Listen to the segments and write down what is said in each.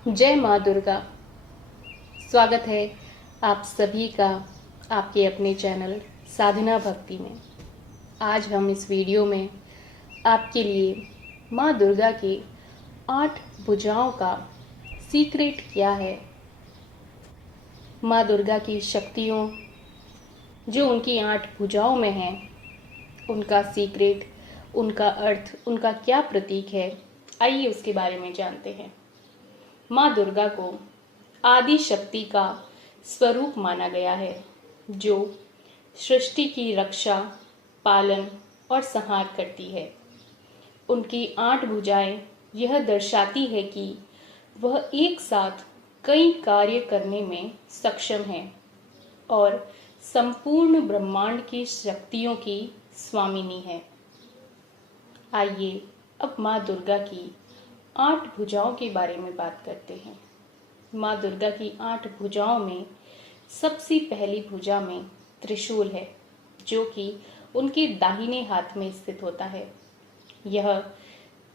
जय माँ दुर्गा। स्वागत है आप सभी का आपके अपने चैनल साधना भक्ति में। आज हम इस वीडियो में आपके लिए माँ दुर्गा के 8 भुजाओं का सीक्रेट क्या है, माँ दुर्गा की शक्तियों जो उनकी 8 भुजाओं में हैं, उनका सीक्रेट, उनका अर्थ, उनका क्या प्रतीक है, आइए उसके बारे में जानते हैं। माँ दुर्गा को आदि शक्ति का स्वरूप माना गया है, जो सृष्टि की रक्षा, पालन और संहार करती है। उनकी 8 भुजाएं यह दर्शाती है कि वह एक साथ कई कार्य करने में सक्षम है और संपूर्ण ब्रह्मांड की शक्तियों की स्वामिनी है। आइए अब माँ दुर्गा की 8 भुजाओं के बारे में बात करते हैं। माँ दुर्गा की 8 भुजाओं में सबसे पहली भुजा में त्रिशूल है, जो कि उनके दाहिने हाथ में स्थित होता है। यह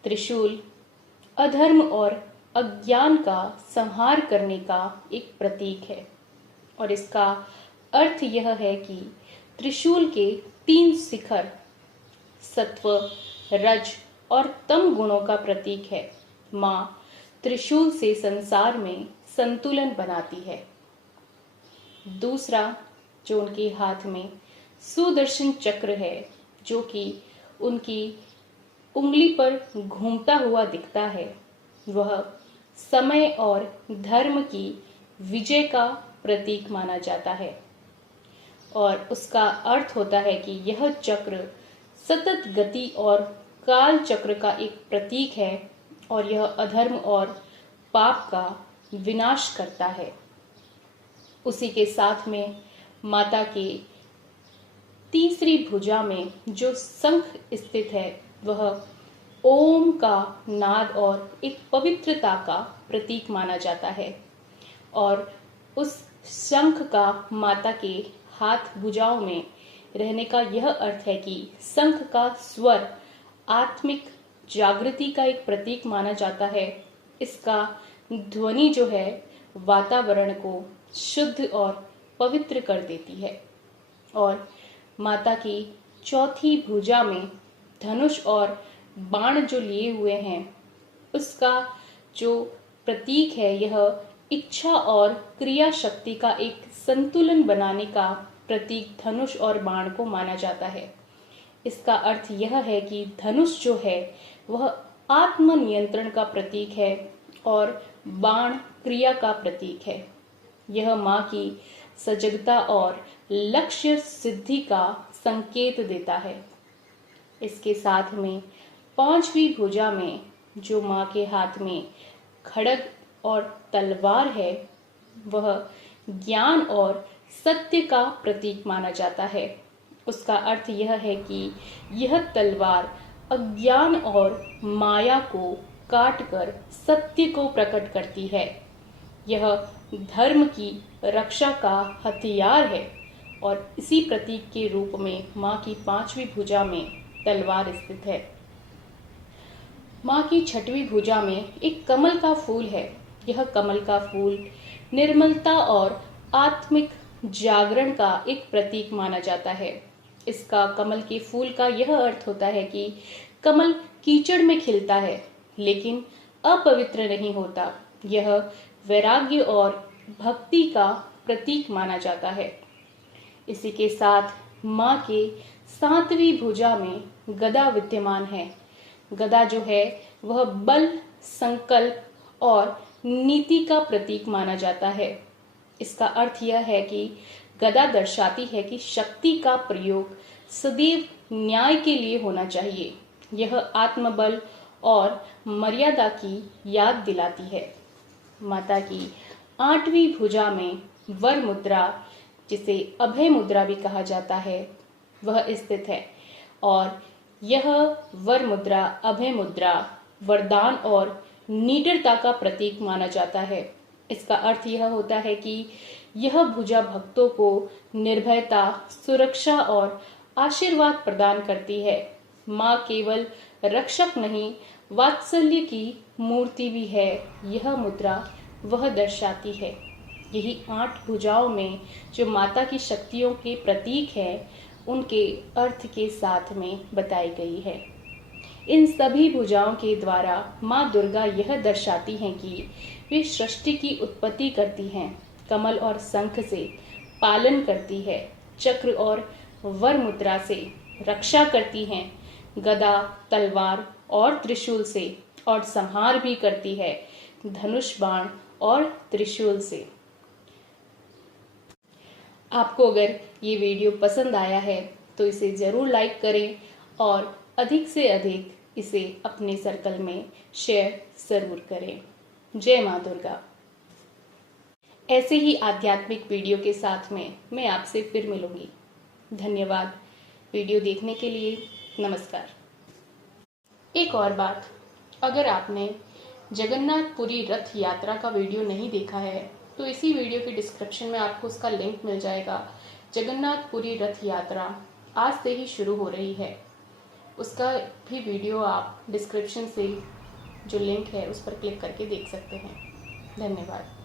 त्रिशूल अधर्म और अज्ञान का संहार करने का एक प्रतीक है और इसका अर्थ यह है कि त्रिशूल के 3 शिखर सत्व, रज और तम गुणों का प्रतीक है। माँ त्रिशूल से संसार में संतुलन बनाती है। दूसरा जो उनके हाथ में सुदर्शन चक्र है, जो कि उनकी उंगली पर घूमता हुआ दिखता है, वह समय और धर्म की विजय का प्रतीक माना जाता है और उसका अर्थ होता है कि यह चक्र सतत गति और काल चक्र का एक प्रतीक है और यह अधर्म और पाप का विनाश करता है। उसी के साथ में माता के तीसरी भुजा में जो शंख स्थित है, वह ओम का नाद और एक पवित्रता का प्रतीक माना जाता है और उस शंख का माता के हाथ भुजाओं में रहने का यह अर्थ है कि शंख का स्वर आत्मिक जागृति का एक प्रतीक माना जाता है। इसका ध्वनि जो है वातावरण को शुद्ध और पवित्र कर देती है। और माता की चौथी भुजा में धनुष और बाण जो लिए हुए हैं, उसका जो प्रतीक है, यह इच्छा और क्रिया शक्ति का एक संतुलन बनाने का प्रतीक धनुष और बाण को माना जाता है। इसका अर्थ यह है कि धनुष जो है वह आत्म नियंत्रण का प्रतीक है और बाण क्रिया का प्रतीक है। यह माँ की सजगता और लक्ष्य सिद्धि का संकेत देता है। इसके साथ में पांचवी भुजा में जो माँ के हाथ में खड्ग और तलवार है, वह ज्ञान और सत्य का प्रतीक माना जाता है। उसका अर्थ यह है कि यह तलवार अज्ञान और माया को काटकर सत्य को प्रकट करती है। यह धर्म की रक्षा का हथियार है और इसी प्रतीक के रूप में माँ की पांचवी भुजा में तलवार स्थित है। माँ की छठवीं भुजा में एक कमल का फूल है। यह कमल का फूल निर्मलता और आत्मिक जागरण का एक प्रतीक माना जाता है। इसका कमल के फूल का यह अर्थ होता है कि कमल कीचड़ में खिलता है लेकिन अपवित्र नहीं होता। यह वैराग्य और भक्ति का प्रतीक माना जाता है। इसी के साथ माँ के 7वीं भुजा में गदा विद्यमान है। गदा जो है वह बल, संकल्प और नीति का प्रतीक माना जाता है। इसका अर्थ यह है कि गदा दर्शाती है कि शक्ति का प्रयोग सदैव न्याय के लिए होना चाहिए। यह आत्मबल और मर्यादा की याद दिलाती है। माता की 8वीं भुजा में वर मुद्रा, जिसे अभय मुद्रा भी कहा जाता है, वह स्थित है और यह वर मुद्रा, अभय मुद्रा वरदान और निडरता का प्रतीक माना जाता है। इसका अर्थ यह होता है कि यह भुजा भक्तों को निर्भयता, सुरक्षा और आशीर्वाद प्रदान करती है। माँ केवल रक्षक नहीं वात्सल्य की मूर्ति भी है यह मुद्रा, वह दर्शाती है। यही 8 भुजाओं में जो माता की शक्तियों के प्रतीक है, उनके अर्थ के साथ में बताई गई है। इन सभी भुजाओं के द्वारा माँ दुर्गा यह दर्शाती हैं कि वे सृष्टि की उत्पत्ति करती हैं, कमल और शंख से पालन करती है, चक्र और वर मुद्रा से रक्षा करती हैं, गदा, तलवार और त्रिशूल से, और संहार भी करती है धनुष, बाण और त्रिशूल से। आपको अगर ये वीडियो पसंद आया है तो इसे ज़रूर लाइक करें और अधिक से अधिक इसे अपने सर्कल में शेयर ज़रूर करें। जय माँ दुर्गा। ऐसे ही आध्यात्मिक वीडियो के साथ में मैं आपसे फिर मिलूंगी। धन्यवाद वीडियो देखने के लिए। नमस्कार। एक और बात, अगर आपने जगन्नाथपुरी रथ यात्रा का वीडियो नहीं देखा है तो इसी वीडियो के डिस्क्रिप्शन में आपको उसका लिंक मिल जाएगा। जगन्नाथपुरी रथ यात्रा आज से ही शुरू हो रही है, उसका भी वीडियो आप डिस्क्रिप्शन से जो लिंक है उस पर क्लिक करके देख सकते हैं। धन्यवाद।